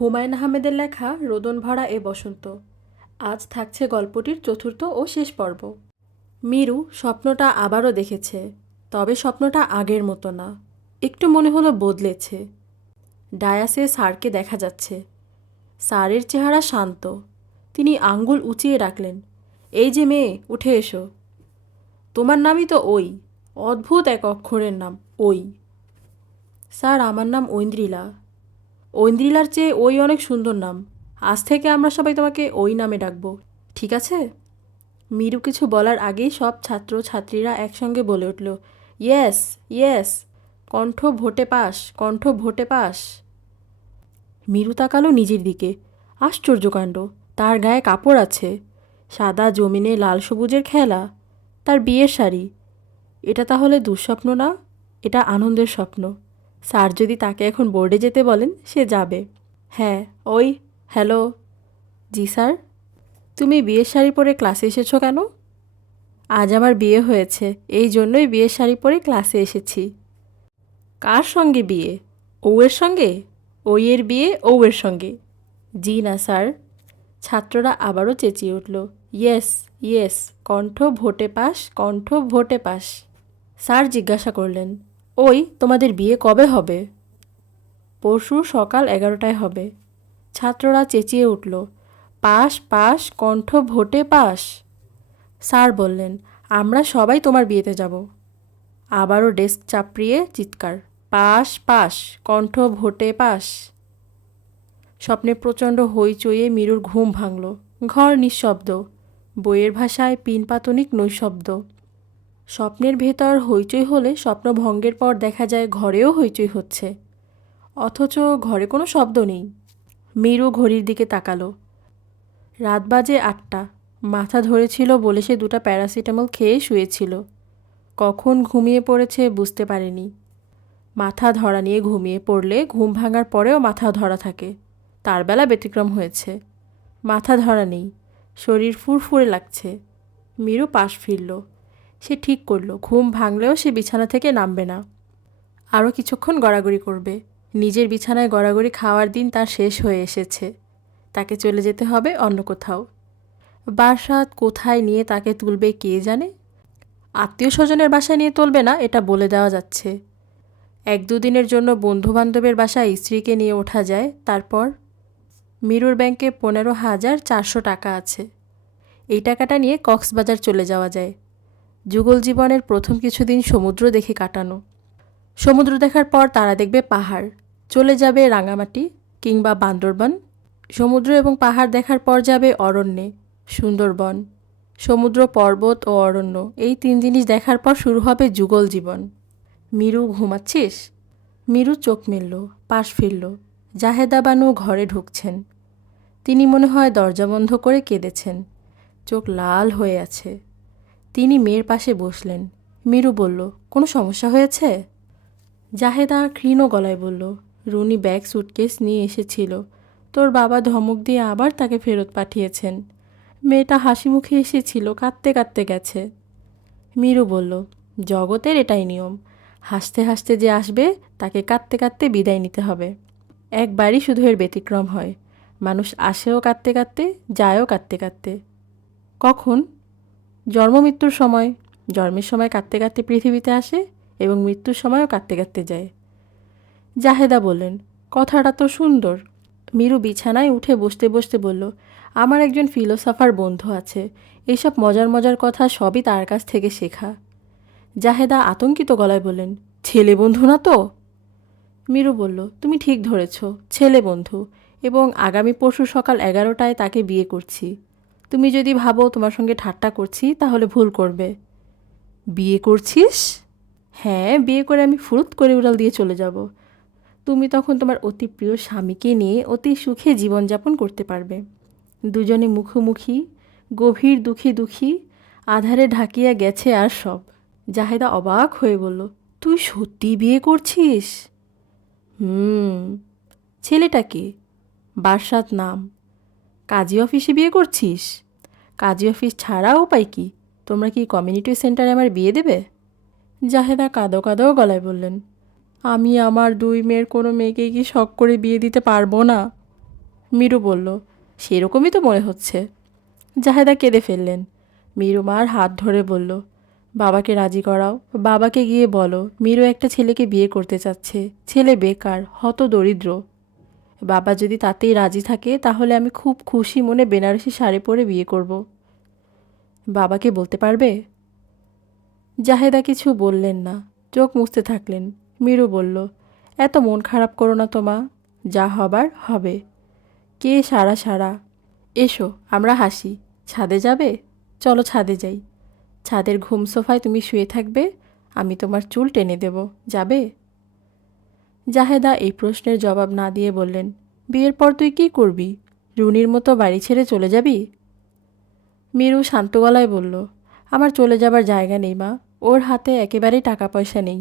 হুমায়ূন আহমেদের লেখা রোদন ভরা এ বসন্ত। আজ থাকছে গল্পটির চতুর্থ ও শেষ পর্ব। মীরু স্বপ্নটা আবারও দেখেছে, তবে স্বপ্নটা আগের মতো না, একটু মনে হলো বদলেছে। ডায়াসে স্যারকে দেখা যাচ্ছে। স্যারের চেহারা শান্ত। তিনি আঙ্গুল উঁচিয়ে রাখলেন, এই যে মেয়ে, উঠে এসো। তোমার নামই তো ওই, অদ্ভুত এক অক্ষরের নাম, ওই। স্যার, আমার নাম ঐন্দ্রিলা। ঐন্দ্রিলার চেয়ে ওই অনেক সুন্দর নাম। আজ থেকে আমরা সবাই তোমাকে ওই নামে ডাকবো, ঠিক আছে? মীরু কিছু বলার আগেই সব ছাত্র ছাত্রীরা একসঙ্গে বলে উঠল, ইয়েস ইয়েস, কণ্ঠ ভোটে পাস, কণ্ঠ ভোটে পাস। মীরু তাকালো নিজের দিকে। আশ্চর্যকাণ্ড, তার গায়ে কাপড় আছে, সাদা জমিনে লাল সবুজের খেলা, তার বিয়ের শাড়ি। এটা তাহলে দুঃস্বপ্ন না, এটা আনন্দের স্বপ্ন। স্যার যদি তাকে এখন বোর্ডে যেতে বলেন, সে যাবে। হ্যাঁ, ওই, হ্যালো। জি স্যার। তুমি বিয়ের শাড়ি পরে ক্লাসে এসেছো কেন? আজ আমার বিয়ে হয়েছে, এই জন্যই বিয়ের শাড়ি পরে ক্লাসে এসেছি। কার সঙ্গে বিয়ে? ওয়ের সঙ্গে? ওইয়ের বিয়ে ওয়ের সঙ্গে? জি না স্যার। ছাত্ররা আবারও চেঁচিয়ে উঠল, ইয়েস ইয়েস, কণ্ঠ ভোটে পাস, কণ্ঠ ভোটে পাস। স্যার জিজ্ঞাসা করলেন, ওই, তোমাদের বিয়ে কবে হবে? পরশু সকাল 11টায় হবে। ছাত্ররা চেঁচিয়ে উঠল, পাস পাস, কণ্ঠ ভোটে পাস। স্যার বললেন, আমরা সবাই তোমার বিয়েতে যাব। আবারও ডেস্ক চাপড়িয়ে চিৎকার, পাস পাস, কণ্ঠ ভোটে পাস। স্বপ্নে প্রচণ্ড হইচইয়ে মীরুর ঘুম ভাঙল। ঘর নিঃশব্দ, বইয়ের ভাষায় পিনপাতনিক নৈশব্দ। স্বপ্নের ভেতর হইচই হলে স্বপ্নভঙ্গের পর দেখা যায় ঘরেও হইচই হচ্ছে, অথচ ঘরে কোনো শব্দ নেই। মীরু ঘড়ির দিকে তাকালো। রাত বাজে 8টা। মাথা ধরেছিল বলে সে 2টা প্যারাসিটামল খেয়ে শুয়েছিল। কখন ঘুমিয়ে পড়েছে বুঝতে পারেনি। মাথা ধরা নিয়ে ঘুমিয়ে পড়লে ঘুম ভাঙার পরেও মাথা ধরা থাকে, তার বেলা ব্যতিক্রম হয়েছে। মাথা ধরা নেই, শরীর ফুরফুরে লাগছে। মীরু পাশ ফিরল। সে ঠিক করল, ঘুম ভাঙলেও সে বিছানা থেকে নামবে না। আরও কিছুক্ষণ গড়াগড়ি করবে। নিজের বিছানায় গড়াগড়ি খাওয়ার দিন তার শেষ হয়ে এসেছে। তাকে চলে যেতে হবে অন্য কোথাও। বারাসাত কোথায় নিয়ে তাকে তুলবে কে জানে। আত্মীয় স্বজনের বাসায় নিয়ে তুলবে না, এটা বলে দেওয়া যাচ্ছে। 1-2 দিনের জন্য বন্ধুবান্ধবের বাসায় স্ত্রীকে নিয়ে ওঠা যায়। তারপর মীরুর ব্যাংকে 15,400 টাকা আছে। এই টাকাটা নিয়ে কক্সবাজার চলে যাওয়া যায়। যুগল জীবনের প্রথম কিছুদিন সমুদ্র দেখে কাটানো। সমুদ্র দেখার পর তারা দেখবে পাহাড়, চলে যাবে রাঙামাটি কিংবা বান্দরবান। সমুদ্র এবং পাহাড় দেখার পর যাবে অরণ্যে, সুন্দরবন। সমুদ্র, পর্বত ও অরণ্য, এই 3 জিনিস দেখার পর শুরু হবে যুগল জীবন। মীরু, ঘুমাচ্ছিস? মীরু চোখ মেলল, পাশ ফিরল। জাহেদা বানু ঘরে ঢুকছেন। তিনি মনে হয় দরজা বন্ধ করে কেঁদেছেন, চোখ লাল হয়ে আছে। তিনি মেয়ের পাশে বসলেন। মীরু বলল, কোনো সমস্যা হয়েছে? জাহেদা ক্ষীণ গলায় বলল, রুনি ব্যাগ সুটকেস নিয়ে এসেছিল, তোর বাবা ধমক দিয়ে আবার তাকে ফেরত পাঠিয়েছেন। মেয়েটা হাসি মুখে এসেছিল, কাঁদতে কাঁদতে গেছে। মীরু বলল, জগতের এটাই নিয়ম, হাসতে হাসতে যে আসবে তাকে কাঁদতে কাঁদতে বিদায় নিতে হবে। একবারই শুধু এর ব্যতিক্রম হয়, মানুষ আসেও কাঁদতে কাঁদতে, যায়ও কাঁদতে কাঁদতে। কখন? জন্ম মৃত্যুর সময়। জন্মের সময় কাঁদতে কাঁদতে পৃথিবীতে আসে এবং মৃত্যুর সময়ও কাঁদতে কাঁদতে যায়। জাহেদা বললেন, কথাটা তো সুন্দর। মীরু বিছানায় উঠে বসতে বসতে বলল, আমার একজন ফিলোসফার বন্ধু আছে, এইসব মজার মজার কথা সবই তার কাছ থেকে শেখা। জাহেদা আতঙ্কিত গলায় বললেন, ছেলে বন্ধু না তো? মীরু বলল, তুমি ঠিক ধরেছ, ছেলে বন্ধু, এবং আগামী পরশু সকাল 11টায় তাকে বিয়ে করছি। তুমি যদি ভাবো তোমার সঙ্গে ঠাট্টা করছি তাহলে ভুল করবে। বিয়ে করছিস? হ্যাঁ, বিয়ে করে আমি ফুরুত করে উড়াল দিয়ে চলে যাব। তুমি তখন তোমার অতি প্রিয় স্বামীকে নিয়ে অতি সুখে জীবনযাপন করতে পারবে। দুজনে মুখোমুখি, গভীর দুঃখী দুঃখী, আধারে ঢাকিয়া গেছে আর সব। জাহেদা অবাক হয়ে বলল, তুই সত্যি বিয়ে করছিস? হুম। ছেলেটা কে? বারাসাত নাম। কাজী অফিসে বিয়ে করছিস? কাজী অফিস ছাড়া উপায় কি? তোমরা কি কমিউনিটি সেন্টারে আমার বিয়ে দেবে? জাহেদা কাঁদো কাঁদো গলায় বললেন, আমি আমার 2 মেয়ের কোনো মেয়েকে কি শখ করে বিয়ে দিতে পারবো না? মিরু বলল, সেরকমই তো মনে হচ্ছে। জাহেদা কেঁদে ফেললেন। মিরু মার হাত ধরে বলল, বাবাকে রাজি করাও, বাবাকে গিয়ে বলো মিরু একটা ছেলেকে বিয়ে করতে চাচ্ছে, ছেলে বেকার, হতদরিদ্র। বাবা যদি তাতেই রাজি থাকে তাহলে আমি খুব খুশি মনে বেনারসি শাড়ি পরে বিয়ে করব। বাবাকে বলতে পারবে? জাহেদা কিছু বললেন না, চোখ মুছতে থাকলেন। মিরু বলল, এত মন খারাপ করো না তো মা, যা হবার হবে। কে সারা সারা। এসো আমরা হাসি। ছাদে যাবে? চলো ছাদে যাই। ছাদের ঘুম সোফায় তুমি শুয়ে থাকবে, আমি তোমার চুল টেনে দেব, যাবে? জাহেদা এই প্রশ্নের জবাব না দিয়ে বললেন, বিয়ের পর তুই কী করবি? রুনির মতো বাড়ি ছেড়ে চলে যাবি? মিরু শান্ত গলায় বলল, আমার চলে যাবার জায়গা নেই মা, ওর হাতে একেবারেই টাকা পয়সা নেই।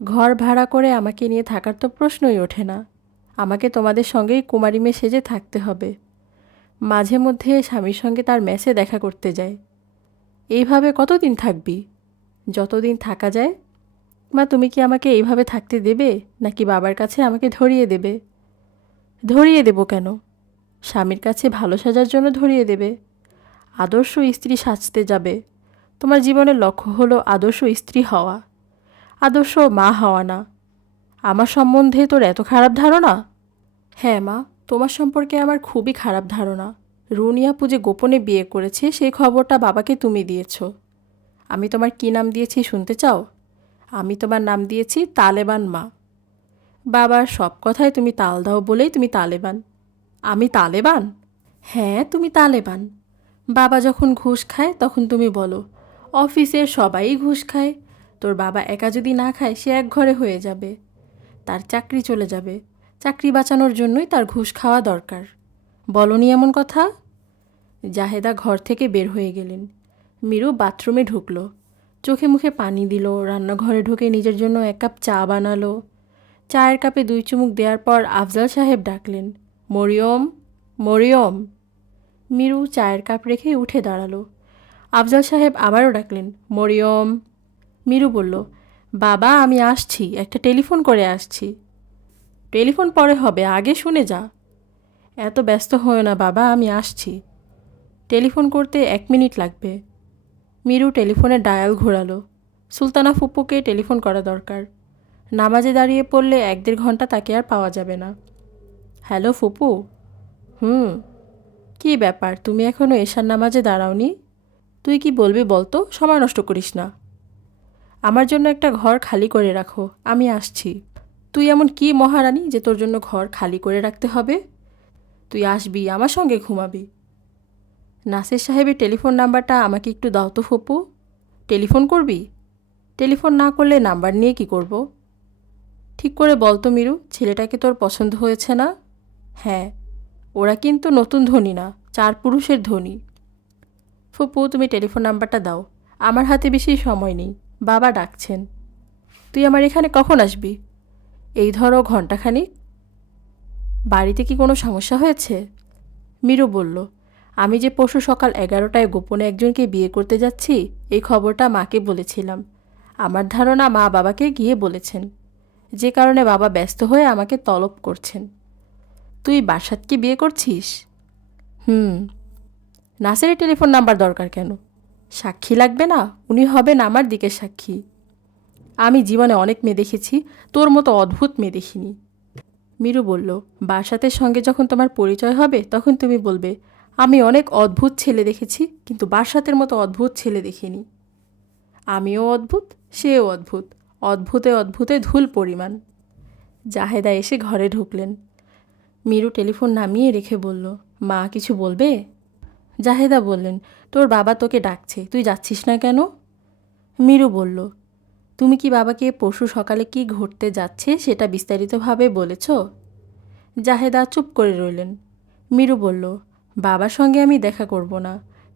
ঘর ভাড়া করে আমাকে নিয়ে থাকার তো প্রশ্নই ওঠে না। আমাকে তোমাদের সঙ্গেই কুমারী মেয়ে সেজে থাকতে হবে। মাঝে মধ্যে স্বামীর সঙ্গে তার মেসে দেখা করতে যায়। এইভাবে কতদিন থাকবি? যতদিন থাকা যায়। মা তুমি কি আমাকে এইভাবে থাকতে দেবে, নাকি বাবার কাছে আমাকে ধরিয়ে দেবে? ধরিয়ে দেব কেন? স্বামীর কাছে ভালো সাজার জন্য ধরিয়ে দেবে। আদর্শ স্ত্রী সাজতে যাবে। তোমার জীবনের লক্ষ্য হলো আদর্শ স্ত্রী হওয়া, আদর্শ মা হওয়া না। আমার সম্বন্ধে তোর এত খারাপ ধারণা? হ্যাঁ মা, তোমার সম্পর্কে আমার খুবই খারাপ ধারণা। রুনিয়া যে গোপনে বিয়ে করেছে সেই খবরটা বাবাকে তুমি দিয়েছ। আমি তোমার কী নাম দিয়েছি শুনতে চাও? আমি তোমার নাম দিয়েছি তালেবান মা। বাবার সব কথায় তুমি তাল দাও বলেই তুমি তালেবান। আমি তালেবান? হ্যাঁ, তুমি তালেবান। বাবা যখন ঘুষ খায় তখন তুমি বলো, অফিসের সবাই ঘুষ খায়, তোর বাবা একা যদি না খায় সে এক ঘরে হয়ে যাবে, তার চাকরি চলে যাবে, চাকরি বাঁচানোর জন্যই তার ঘুষ খাওয়া দরকার। বলনি এমন কথা? জাহেদা ঘর থেকে বের হয়ে গেলেন। মিরু বাথরুমে ঢুকলো, চোখে মুখে পানি দিল, রান্নাঘরে ঢুকে নিজের জন্য এক কাপ চা বানালো। চায়ের কাপে 2 চুমুক দেওয়ার পর আফজাল সাহেব ডাকলেন, মরিয়ম, মরিয়ম। মিরু চায়ের কাপ রেখে উঠে দাঁড়ালো। আফজাল সাহেব আবারও ডাকলেন, মরিয়ম। মিরু বলল, বাবা আমি আসছি, একটা টেলিফোন করে আসছি। টেলিফোন পরে হবে, আগে শুনে যা। এত ব্যস্ত হও না বাবা, আমি আসছি। টেলিফোন করতে 1 মিনিট লাগবে। মিরু টেলিফোনের ডায়াল ঘোরালো। সুলতানা ফুপুকে টেলিফোন করা দরকার। নামাজে দাঁড়িয়ে পড়লে 1-1.5 ঘন্টা তাকে আর পাওয়া যাবে না। হ্যালো ফুপু। হুম। কী ব্যাপার, তুমি এখনও এশার নামাজে দাঁড়াওনি? তুই কি বলবি বলতো, সময় নষ্ট করিস না। আমার জন্য একটা ঘর খালি করে রাখো, আমি আসছি। তুই এমন কি মহারানী যে তোর জন্য ঘর খালি করে রাখতে হবে? তুই আসবি, আমার সঙ্গে ঘুমাবি। নাসির সাহেবের টেলিফোন নাম্বারটা আমাকে একটু দাও তো ফুপু। টেলিফোন করবি? টেলিফোন না করলে নাম্বার নিয়ে কি করব? ঠিক করে বল তো মিরু, ছেলেটাকে তোর পছন্দ হয়েছে না? হ্যাঁ। ওরা কিন্তু নতুন ধনী না, 4 পুরুষের ধনী। ফুপু তুমি টেলিফোন নাম্বারটা দাও, আমার হাতে বেশি সময় নেই, বাবা ডাকছেন। তুই আমার এখানে কখন আসবি? এই ধরো ঘণ্টাখানিক। বাড়িতে কি কোনো সমস্যা হয়েছে? মিরু বলল, আমি যে পরশু সকাল 11টায় গোপনে একজনকে বিয়ে করতে যাচ্ছি, এই খবরটা মাকে বলেছিলাম। আমার ধারণা মা বাবাকে গিয়ে বলেছেন, যে কারণে বাবা ব্যস্ত হয়ে আমাকে তলব করছেন। তুই বাসাতকে বিয়ে করছিস? হুম। নাসেরের টেলিফোন নাম্বার দরকার কেন? সাক্ষী লাগবে না? উনি হবেন আমার দিকের সাক্ষী। আমি জীবনে অনেক মেয়ে দেখেছি, তোর মতো অদ্ভুত মেয়ে দেখিনি। মিরু বলল, বাসাতের সঙ্গে যখন তোমার পরিচয় হবে তখন তুমি বলবে, আমি অনেক অদ্ভুত ছেলে দেখেছি, কিন্তু বাসাতের মতো অদ্ভুত ছেলে দেখিনি। আমিও অদ্ভুত, সেও অদ্ভুত, অদ্ভুতে অদ্ভুতে ধুল পরিমাণ। জাহেদা এসে ঘরে ঢুকলেন। মিরু টেলিফোন নামিয়ে রেখে বলল, মা কিছু বলবে? জাহেদা বললেন, তোর বাবা তোকে ডাকছে, তুই যাচ্ছিস না কেন? মিরু বলল, তুমি কি বাবাকে পরশু সকালে কি ঘটতে যাচ্ছে সেটা বিস্তারিতভাবে বলেছ? জাহেদা চুপ করে রইলেন। মিরু বলল, বাবার সঙ্গে আমি দেখা করব না,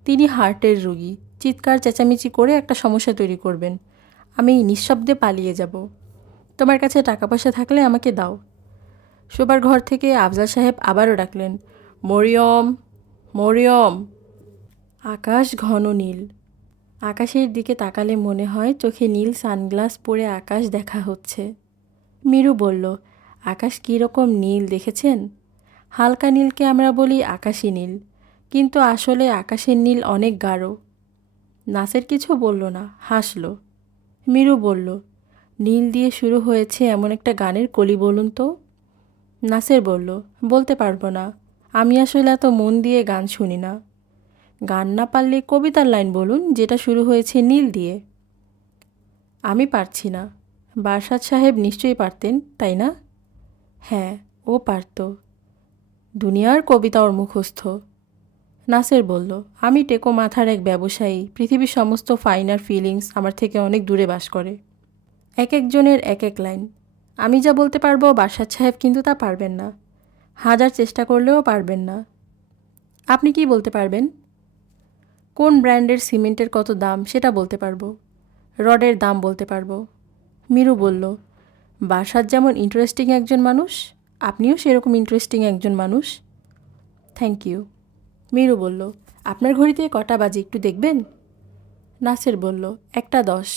তিনি হার্টের রোগী, চিৎকার চেঁচামেচি করে একটা সমস্যা তৈরি করবেন, আমি নিঃশব্দে পালিয়ে যাব। তোমার কাছে টাকা পয়সা থাকলে আমাকে দাও। শোবার ঘর থেকে আফজাল সাহেব আবারও ডাকলেন, মরিয়ম, মরিয়ম। আকাশ ঘন নীল। আকাশের দিকে তাকালে মনে হয় চোখে নীল সানগ্লাস পরে আকাশ দেখা হচ্ছে। মিরু বলল, আকাশ কী রকম নীল দেখেছেন? হালকা নীলকে আমরা বলি আকাশী নীল, কিন্তু আসলে আকাশের নীল অনেক গাঢ়। নাসের কিছু বলল না, হাসল। মীরু বলল, নীল দিয়ে শুরু হয়েছে এমন একটা গানের কলি বলুন তো। নাসের বলল, বলতে পারবো না, আমি আসলে এত মন দিয়ে গান শুনি না। গান না পারলে কবিতার লাইন বলুন যেটা শুরু হয়েছে নীল দিয়ে। আমি পারছি না। বারসাত সাহেব নিশ্চয়ই পারতেন, তাই না? হ্যাঁ, ও পারত। দুনিয়ার কবিতা ওর মুখস্থ। নাসের বলল, আমি টেকো মাথার এক ব্যবসায়ী, পৃথিবীর সমস্ত ফাইনার ফিলিংস আমার থেকে অনেক দূরে বাস করে। এক একজনের এক এক লাইন। আমি যা বলতে পারবো বারসাত সাহেব কিন্তু তা পারবেন না, হাজার চেষ্টা করলেও পারবেন না। আপনি কি বলতে পারবেন? কোন ব্র্যান্ডের সিমেন্টের কত দাম সেটা বলতে পারবো, রডের দাম বলতে পারবো। মীরু বলল, বারসাত যেমন ইন্টারেস্টিং একজন মানুষ, আপনিও সেরকম ইন্টারেস্টিং একজন মানুষ। Thank you. মীরু বলল, আপনার ঘড়িতে কটা বাজে একটু দেখবেন? নাসের বলল, 1:10।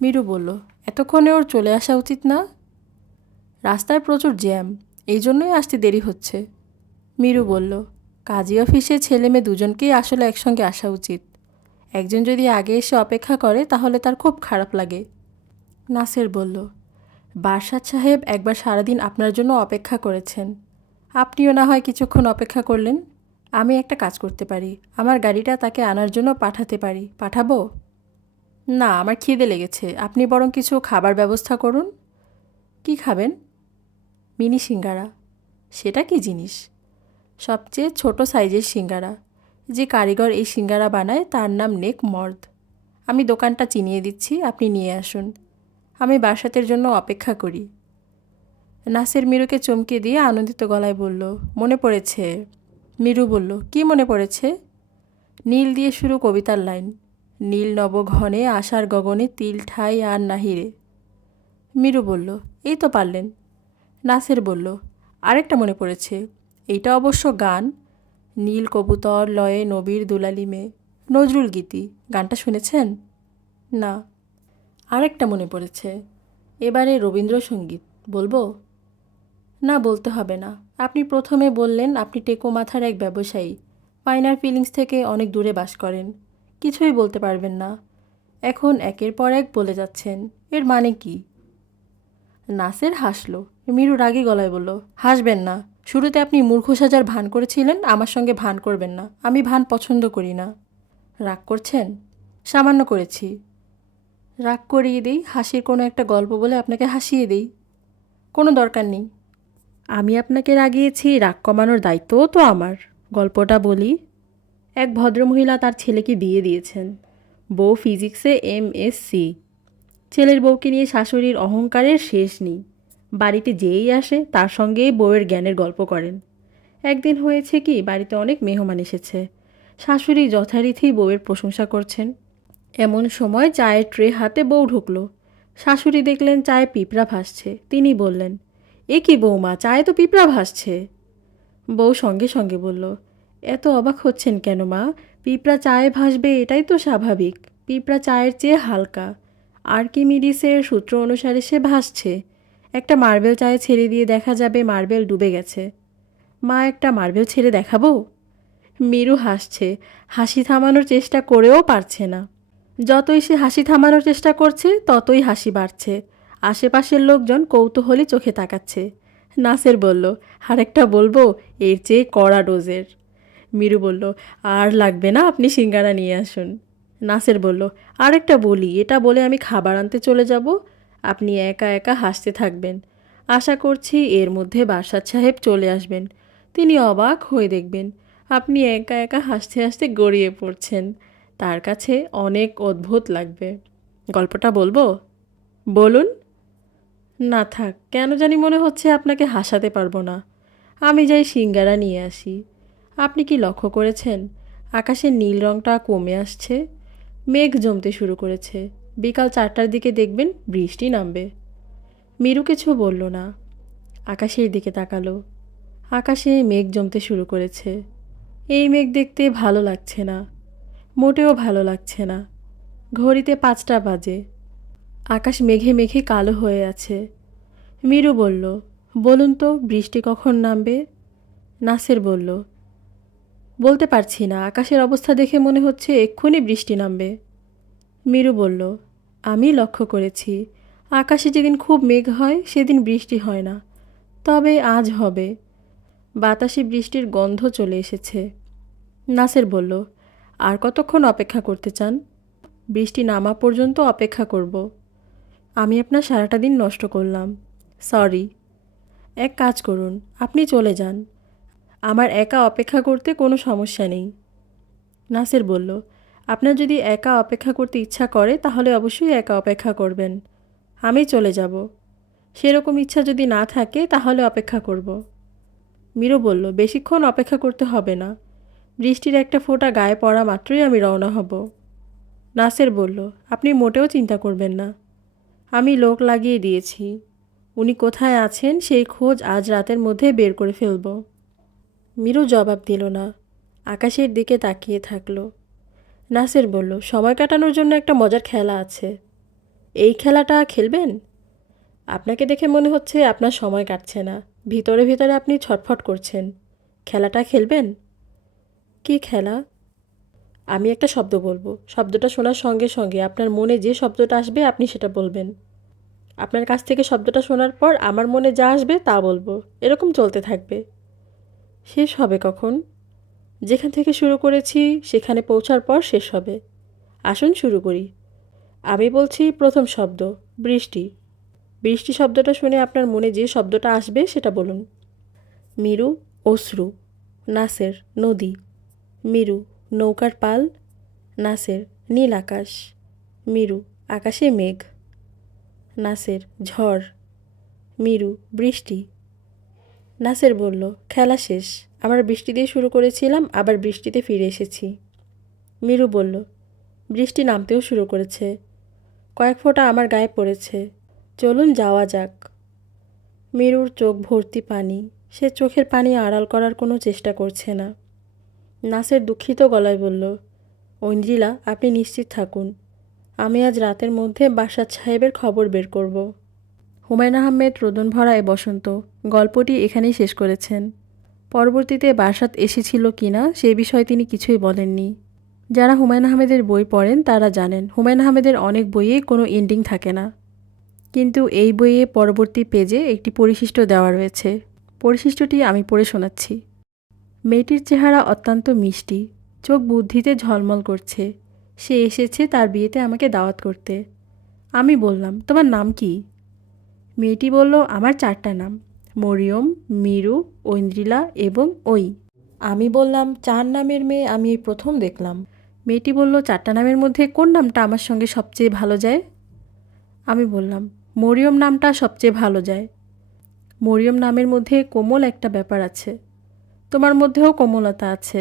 মীরু বলল, এতক্ষণে ওর চলে আসা উচিত না? রাস্তায় প্রচুর জ্যাম, এই জন্যই আসতে দেরি হচ্ছে। মীরু বলল, কাজী অফিসে ছেলে মেয়ে দুজনকেই আসলে একসঙ্গে আসা উচিত। একজন যদি আগে এসে অপেক্ষা করে তাহলে তার খুব খারাপ লাগে। নাসের বলল, বারসাত সাহেব একবার সারাদিন আপনার জন্য অপেক্ষা করেছেন, আপনিও না হয় কিছুক্ষণ অপেক্ষা করলেন। আমি একটা কাজ করতে পারি, আমার গাড়িটা তাকে আনার জন্য পাঠাতে পারি। পাঠাবো? না, আমার খিদে লেগেছে, আপনি বরং কিছু খাবার ব্যবস্থা করুন। কি খাবেন? মিনি সিঙ্গারা। সেটা কি জিনিস? সবচেয়ে ছোট সাইজের সিঙ্গারা। যে কারিগর এই সিঙ্গারা বানায় তার নাম নেক মর্দ। আমি দোকানটা চিনিয়ে দিচ্ছি, আপনি নিয়ে আসুন। আমি বারসাতের জন্য অপেক্ষা করি। নাসের মীরুকে চমকে দিয়ে আনন্দিত গলায় বলল, মনে পড়েছে। মীরু বলল, কি মনে পড়েছে? নীল দিয়ে শুরু কবিতার লাইন, নীল নবঘনে আশার গগনে তিল ঠাই আর নাহিরে। মীরু বলল, এই তো পারলেন। নাসের বলল, আরেকটা মনে পড়েছে, এইটা অবশ্য গান, নীল কবুতর লয়ে নবীর দুলালি মেয়ে, নজরুল গীতি। গানটা শুনেছেন? না। আরেকটা মনে পড়েছে, এবারে রবীন্দ্রসঙ্গীত বলবো? না, বলতে হবে না। আপনি প্রথমে বললেন আপনি টেকো মাথার এক ব্যবসায়ী, ফাইনার ফিলিংস থেকে অনেক দূরে বাস করেন, কিছুই বলতে পারবেন না। এখন একের পর এক বলে যাচ্ছেন, এর মানে কি? নাসের হাসল। মীরু রাগী গলায় বলল, হাসবেন না। শুরুতে আপনি মূর্খ সাজার ভান করেছিলেন, আমার সঙ্গে ভান করবেন না, আমি ভান পছন্দ করি না। রাগ করছেন? সামান্য করেছি। রাগ করিয়ে দিই, হাসির কোনো একটা গল্প বলে আপনাকে হাসিয়ে দিই। কোনো দরকার নেই। আমি আপনাকে রাগিয়েছি, রাগ কমানোর দায়িত্বও তো আমার। গল্পটা বলি। এক ভদ্রমহিলা তার ছেলেকে বিয়ে দিয়েছেন। বউ ফিজিক্সে MSc। ছেলের বউকে নিয়ে শাশুড়ির অহংকারের শেষ নেই। বাড়িতে যেই আসে তার সঙ্গেই বউয়ের জ্ঞানের গল্প করেন। একদিন হয়েছে কি, বাড়িতে অনেক মেহমান এসেছে। শাশুড়ি যথারীতি বউয়ের প্রশংসা করছেন। এমন সময় চায়ের ট্রে হাতে বউ ঢুকলো। শাশুড়ি দেখলেন চায়ে পিঁপড়া ভাসছে। তিনি বললেন, এ কি বৌমা, চায়ে তো পিঁপড়া ভাসছে। বউ সঙ্গে সঙ্গে বলল, এত অবাক হচ্ছেন কেন মা? পিঁপড়া চায়ে ভাসবে এটাই তো স্বাভাবিক। পিঁপড়া চায়ের চেয়ে হালকা, আর্কিমিডিসের সূত্র অনুসারে সে ভাসছে। একটা মার্বেল চায়ে ছেড়ে দিয়ে দেখা যাবে মার্বেল ডুবে গেছে। মা, একটা মার্বেল ছেড়ে দেখাবো? মীরু হাসছে, হাসি থামানোর চেষ্টা করেও পারছে না। যতই সে হাসি থামানোর চেষ্টা করছে ততই হাসি বাড়ছে। আশেপাশের লোকজন কৌতূহলী চোখে তাকাচ্ছে। নাসের বলল, আরেকটা বলবো, এর চেয়ে কড়া ডোজের। মীরু বলল, আর লাগবে না, আপনি সিঙ্গারা নিয়ে আসুন। নাসের বলল, আরেকটা বলি, এটা বলে আমি খাবার আনতে চলে যাব, আপনি একা একা হাসতে থাকবেন। আশা করছি এর মধ্যে বারসাত সাহেব চলে আসবেন। তিনি অবাক হয়ে দেখবেন আপনি একা একা হাসতে হাসতে গড়িয়ে পড়ছেন। তার কাছে অনেক অদ্ভুত লাগবে। গল্পটা বলবো? বলুন। না থাক, কেন জানি মনে হচ্ছে আপনাকে হাসাতে পারবো না। আমি যাই সিঙ্গারা নিয়ে আসি। আপনি কি লক্ষ্য করেছেন আকাশের নীল রঙটা কমে আসছে? মেঘ জমতে শুরু করেছে। বিকাল 4টার দিকে দেখবেন বৃষ্টি নামবে। মীরু কিছু বলল না, আকাশের দিকে তাকালো। আকাশে মেঘ জমতে শুরু করেছে। এই মেঘ দেখতে ভালো লাগছে না, মোটেও ভালো লাগছে না। ঘড়িতে 5টা বাজে। আকাশ মেঘে মেঘে কালো হয়ে আছে। মীরু বলল, বলুন তো বৃষ্টি কখন নামবে? নাসের বলল, বলতে পারছি না, আকাশের অবস্থা দেখে মনে হচ্ছে এক্ষুনি বৃষ্টি নামবে। মীরু বলল, আমি লক্ষ্য করেছি আকাশে যেদিন খুব মেঘ হয় সেদিন বৃষ্টি হয় না, তবে আজ হবে। বাতাসে বৃষ্টির গন্ধ চলে এসেছে। নাসের বলল, আর কতক্ষণ অপেক্ষা করতে চান? বৃষ্টি নামা পর্যন্ত অপেক্ষা করব। আমি আপনার সারাটা দিন নষ্ট করলাম, সরি। এক কাজ করুন, আপনি চলে যান, আমার একা অপেক্ষা করতে কোনো সমস্যা নেই। নাসের বলল, আপনার যদি একা অপেক্ষা করতে ইচ্ছা করে তাহলে অবশ্যই একা অপেক্ষা করবেন, আমি চলে যাব। সেরকম ইচ্ছা যদি না থাকে তাহলে অপেক্ষা করব। মীরু বলল, বেশিক্ষণ অপেক্ষা করতে হবে না, বৃষ্টির একটা ফোঁটা গায়ে পড়া মাত্রই আমি রওনা হব। নাসের বলল, আপনি মোটেও চিন্তা করবেন না, আমি লোক লাগিয়ে দিয়েছি, উনি কোথায় আছেন সেই খোঁজ আজ রাতের মধ্যে বের করে ফেলব। মীরু জবাব দিল না, আকাশের দিকে তাকিয়ে থাকল। নাসের বলল, সময় কাটানোর জন্য একটা মজার খেলা আছে, এই খেলাটা খেলবেন? আপনাকে দেখে মনে হচ্ছে আপনার সময় কাটছে না, ভিতরে ভিতরে আপনি ছটফট করছেন, খেলাটা খেলবেন? কী খেলা? আমি একটা শব্দ বলবো, শব্দটা শোনার সঙ্গে সঙ্গে আপনার মনে যে শব্দটা আসবে আপনি সেটা বলবেন। আপনার কাছ থেকে শব্দটা শোনার পর আমার মনে যা আসবে তা বলবো, এরকম চলতে থাকবে। শেষ হবে কখন? যেখান থেকে শুরু করেছি সেখানে পৌঁছার পর শেষ হবে। আসুন শুরু করি। আমি বলছি প্রথম শব্দ, বৃষ্টি। বৃষ্টি শব্দটা শুনে আপনার মনে যে শব্দটা আসবে সেটা বলুন। মীরু, অশ্রু। নাসের, নদী। মীরু, নৌকার পাল। নাসের, নীল আকাশ। মীরু, আকাশে মেঘ। নাসের, ঝড়। মীরু, বৃষ্টি। নাসের বলল, খেলা শেষ, আমরা বৃষ্টি দিয়ে শুরু করেছিলাম, আবার বৃষ্টিতে ফিরে এসেছি। মীরু বলল, বৃষ্টি নামতেও শুরু করেছে, কয়েক ফোঁটা আমার গায়ে পড়েছে, চলুন যাওয়া যাক। মীরুর চোখ ভর্তি পানি, সে চোখের পানি আড়াল করার কোনো চেষ্টা করছে না। নাসের দুঃখিত গলায় বলল, ঐন্দ্রিলা, আপনি নিশ্চিত থাকুন, আমি আজ রাতের মধ্যে বাসাত সাহেবের খবর বের করব। হুমায়ুন আহমেদ রোদন ভরা এ বসন্ত গল্পটি এখানেই শেষ করেছেন। পরবর্তীতে বাসাত এসেছিল কিনা সে বিষয়ে তিনি কিছুই বলেননি। যারা হুমায়ুন আহমেদের বই পড়েন তারা জানেন হুমায়ুন আহমেদের অনেক বইয়ে কোনো এন্ডিং থাকে না, কিন্তু এই বইয়ে পরবর্তী পেজে একটি পরিশিষ্ট দেওয়া রয়েছে। পরিশিষ্টটি আমি পড়ে শোনাচ্ছি। মেয়েটির চেহারা অত্যন্ত মিষ্টি, চোখ বুদ্ধিতে ঝলমল করছে, সে এসেছে তার বিয়েতে আমাকে দাওয়াত করতে। আমি বললাম, তোমার নাম কি? মেয়েটি বলল, আমার 4টা নাম, মরিয়ম, মীরু, ঐন্দ্রিলা এবং ওই। আমি বললাম, 4 নামের মেয়ে আমি এই প্রথম দেখলাম। মেয়েটি বলল, 4টা নামের মধ্যে কোন নামটা আমার সঙ্গে সবচেয়ে ভালো যায়? আমি বললাম, মরিয়ম নামটা সবচেয়ে ভালো যায়। মরিয়ম নামের মধ্যে কোমল একটা ব্যাপার আছে, তোমার মধ্যেও কোমলতা আছে,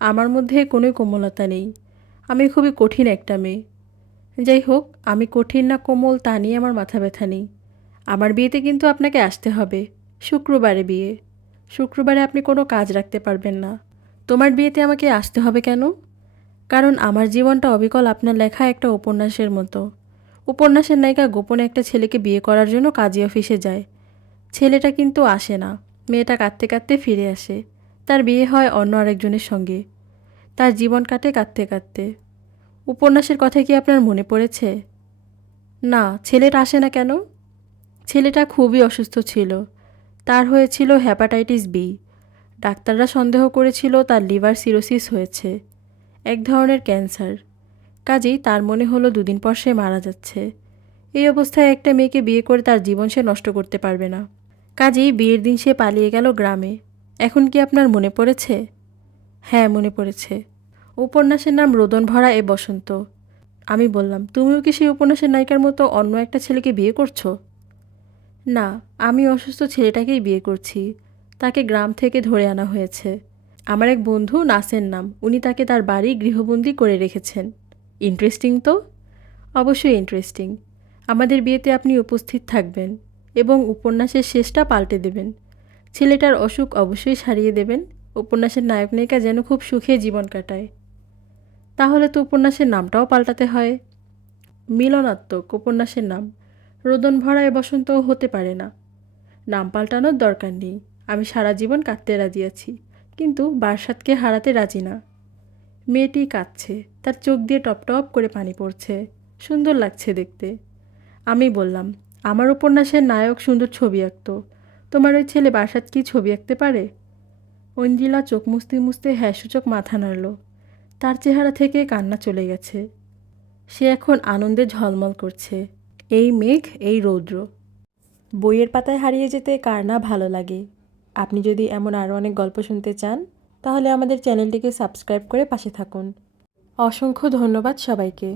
আমার মধ্যে কোনোই কোমলতা নেই, আমি খুবই কঠিন একটা মেয়ে। যাই হোক, আমি কঠিন না কোমল তা নিয়ে আমার মাথা ব্যথা নেই। আমার বিয়েতে কিন্তু আপনাকে আসতে হবে, শুক্রবারে বিয়ে, শুক্রবারে আপনি কোনো কাজ রাখতে পারবেন না। তোমার বিয়েতে আমাকে আসতে হবে কেন? কারণ আমার জীবনটা অবিকল আপনার লেখা একটা উপন্যাসের মতো। উপন্যাসের নায়িকা গোপনে একটা ছেলেকে বিয়ে করার জন্য কাজী অফিসে যায়, ছেলেটা কিন্তু আসে না, মেয়েটা কাঁদতে কাঁদতে ফিরে আসে, তার বিয়ে হয় অন্য আরেকজনের সঙ্গে, তার জীবন কাটে কাঁদতে কাঁদতে। উপন্যাসের কথা কি আপনার মনে পড়েছে? না, ছেলেটা আসে না কেন? ছেলেটা খুবই অসুস্থ ছিল, তার হয়েছিল হেপাটাইটিস বি। ডাক্তাররা সন্দেহ করেছিল তার লিভার সিরোসিস হয়েছে, এক ধরনের ক্যান্সার। কাজেই তার মনে হলো 2 দিন পর সে মারা যাচ্ছে। এই অবস্থায় একটা মেয়েকে বিয়ে করে তার জীবন সে নষ্ট করতে পারবে না, কাজেই বিয়ের দিন সে পালিয়ে গেল গ্রামে। এখন কি আপনার মনে পড়েছে? হ্যাঁ, মনে পড়েছে। উপন্যাসের নাম রোদন ভরা এ বসন্ত। আমি বললাম, তুমিও কি সেই উপন্যাসের নায়িকার মতো অন্য একটা ছেলেকে বিয়ে করছো? না, আমি অসুস্থ ছেলেটাকেই বিয়ে করছি, তাকে গ্রাম থেকে ধরে আনা হয়েছে। আমার এক বন্ধু নাসের নাম, উনি তাকে তার বাড়ি গৃহবন্দী করে রেখেছেন। ইন্টারেস্টিং তো? অবশ্যই ইন্টারেস্টিং। আমাদের বিয়েতে আপনি উপস্থিত থাকবেন এবং উপন্যাসের শেষটা পাল্টে দেবেন। ছেলেটার অসুখ অবশ্যই সারিয়ে দেবেন, উপন্যাসের নায়ক নায়িকা যেন খুব সুখে জীবন কাটায়। তাহলে তো উপন্যাসের নামটাও পাল্টাতে হয়। মিলনাত্মক উপন্যাসের নাম, রোদন ভরা এ বসন্তও হতে পারে না। নাম পাল্টানোর দরকার নেই, আমি সারা জীবন কাঁদতে রাজি আছি, কিন্তু বারাসাতকে হারাতে রাজি না। মেয়েটি কাঁদছে, তার চোখ দিয়ে টপ টপ করে পানি পড়ছে, সুন্দর লাগছে দেখতে। আমি বললাম, আমার উপন্যাসের নায়ক সুন্দর ছবি আঁকতো, তোমার ওই ছেলে বারাসাত কি ছবি আঁকতে পারে? ঐন্দ্রিলা চোখ মুছতে মুছতে হ্যাঁ সূচক মাথা নাড়ল। তার চেহারা থেকে কান্না চলে গেছে। সে এখন আনন্দে ঝলমল করছে। এই মেঘ, এই রৌদ্র। বইয়ের পাতায় হারিয়ে যেতে কার না ভালো লাগে। আপনি যদি এমন আরও অনেক গল্প শুনতে চান, তাহলে আমাদের চ্যানেলটিকে সাবস্ক্রাইব করে পাশে থাকুন। অসংখ্য ধন্যবাদ সবাইকে।